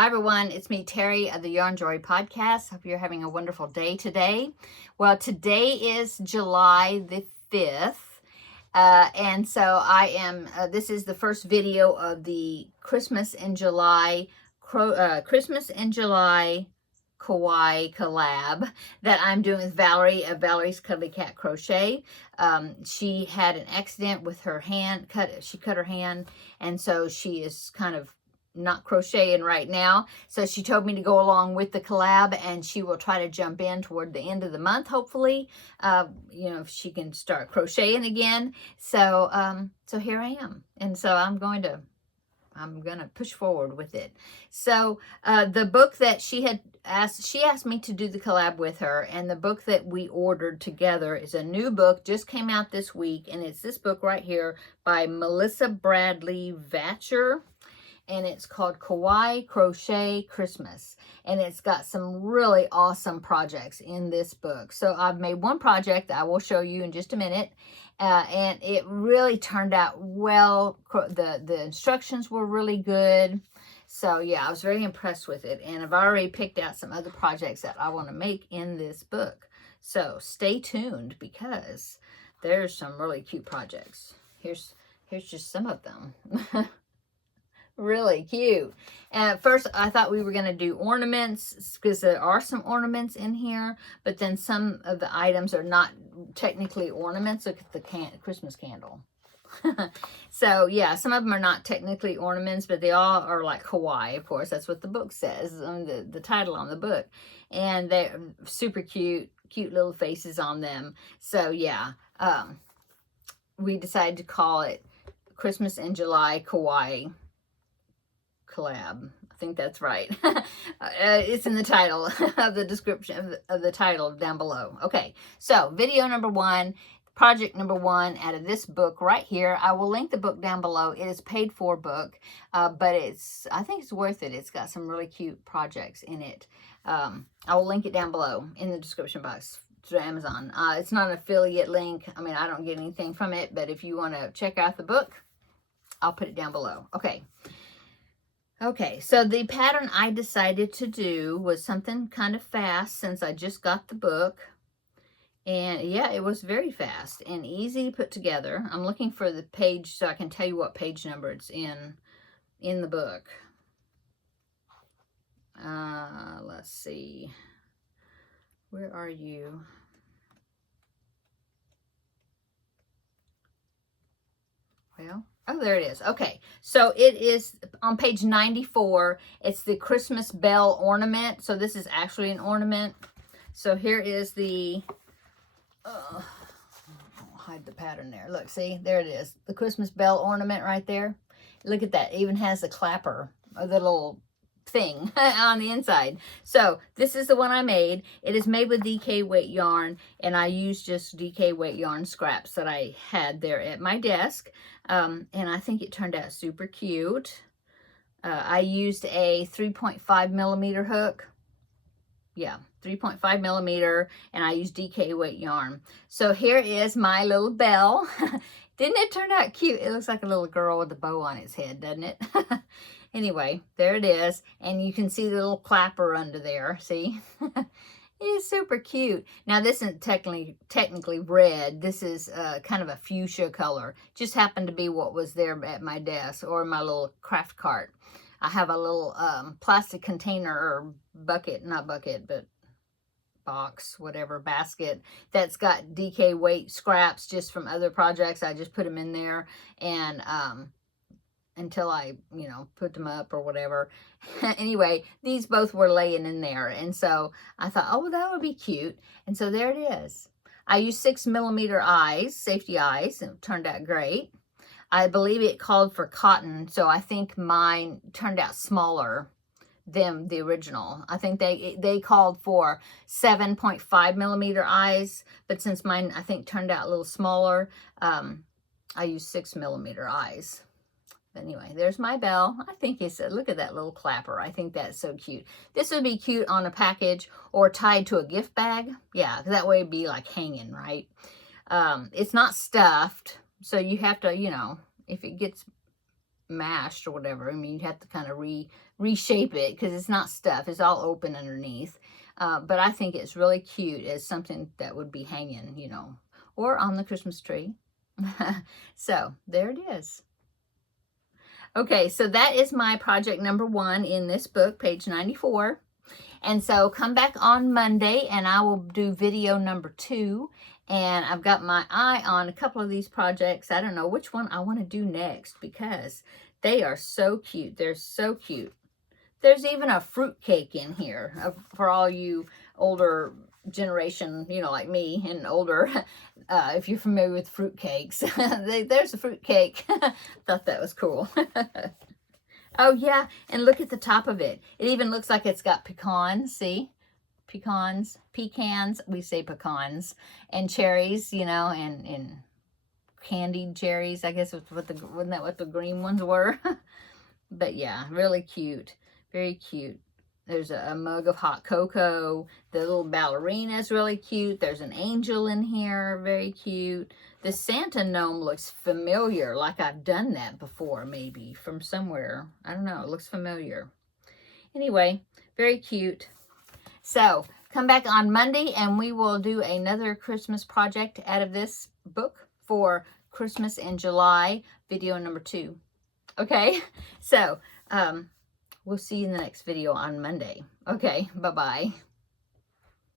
Hi everyone, it's me Terry of the Yarn Joy podcast. Hope you're having a wonderful day today. Well, today is July the 5th. And so I am, this is the first video of the Christmas in July Kawaii collab that I'm doing with Valerie of Valerie's Cuddly Cat Crochet. She had an accident with her hand, she cut her hand, and so she is kind of not crocheting right now. So she told me to go along with the collab, and she will try to jump in toward the end of the month, hopefully, if she can start crocheting again. So, so here I am. And so I'm going to push forward with it. So the book that she asked me to do the collab with her, and the book that we ordered together is a new book, just came out this week, and it's this book right here by Melissa Bradley Vatcher. And it's called Kawaii Crochet Christmas. And it's got some really awesome projects in this book. So I've made one project that I will show you in just a minute. And it really turned out well. The instructions were really good. So yeah, I was very impressed with it. And I've already picked out some other projects that I want to make in this book. So stay tuned because there's some really cute projects. Here's just some of them. Really cute. At first, I thought we were going to do ornaments because there are some ornaments in here, but then some of the items are not technically ornaments. Look at the Christmas candle. So, yeah, some of them are not technically ornaments, but they all are like Hawaii, of course. That's what the book says, the title on the book. And they're super cute little faces on them. So, yeah, we decided to call it Christmas in July Kawaii collab. I think that's right. It's in the title of the description of the title down below. Okay, so video number one, project number one out of this book right here. I will link the book down below. It is a paid for book, but I think it's worth it. It's got some really cute projects in it. I will link it down below in the description box to Amazon. It's not an affiliate link. I mean, I don't get anything from it, but if you want to check out the book, I'll put it down below. Okay, so the pattern I decided to do was something kind of fast since I just got the book. And yeah, it was very fast and easy to put together. I'm looking for the page so I can tell you what page number it's in the book. Let's see. Where are you? Well, oh, there it is. Okay, so it is on page 94. It's the Christmas bell ornament. So this is actually an ornament. So here is the, I'll hide the pattern there. Look, see, there it is. The Christmas bell ornament right there. Look at that. It even has the clapper, or the little thing on the inside. So this is the one I made. It is made with DK weight yarn, and I used just DK weight yarn scraps that I had there at my desk, and I think it turned out super cute. I used a 3.5 millimeter hook. Yeah, 3.5 millimeter, and I used DK weight yarn. So here is my little bell. Didn't it turn out cute? It looks like a little girl with a bow on its head, doesn't it? Anyway, there it is. And you can see the little clapper under there. See? It's super cute. Now, this isn't technically red. This is kind of a fuchsia color. Just happened to be what was there at my desk or my little craft cart. I have a little plastic container or bucket, not bucket, but box, whatever, basket that's got DK weight scraps just from other projects. I just put them in there, and until I, put them up or whatever. Anyway, these both were laying in there. And so I thought, oh, well, that would be cute. And so there it is. I used 6 millimeter eyes, safety eyes, and it turned out great. I believe it called for cotton, so I think mine turned out smaller than the original. I think they called for 7.5 millimeter eyes, but since mine, I think, turned out a little smaller, I used 6 millimeter eyes. Anyway, there's my bell. I think it's, look at that little clapper. I think that's so cute. This would be cute on a package or tied to a gift bag. Yeah, that way it'd be like hanging, right? It's not stuffed, so you have to, if it gets mashed or whatever. I mean, you'd have to kind of reshape it because it's not stuff. It's all open underneath. But I think it's really cute as something that would be hanging, you know, or on the Christmas tree. So there it is. Okay, so that is my project number 1 in this book, page 94. And so come back on Monday and I will do video number 2. And I've got my eye on a couple of these projects. I don't know which one I want to do next because they are so cute. They're so cute. There's even a fruit cake in here for all you older generation, you know, like me and older. If you're familiar with fruit cakes, there's a fruit cake. Thought that was cool. Oh yeah, and look at the top of it. It even looks like it's got pecans, see? Pecans, we say pecans, and cherries, you know, and candied cherries, I guess wasn't that what the green ones were? But yeah, really cute. Very cute. There's a mug of hot cocoa. The little ballerina is really cute. There's an angel in here. Very cute. The Santa gnome looks familiar, like I've done that before, maybe, from somewhere. I don't know. It looks familiar. Anyway, very cute. So, come back on Monday, and we will do another Christmas project out of this book for Christmas in July, video number 2. Okay? So, we'll see you in the next video on Monday. Okay, bye-bye.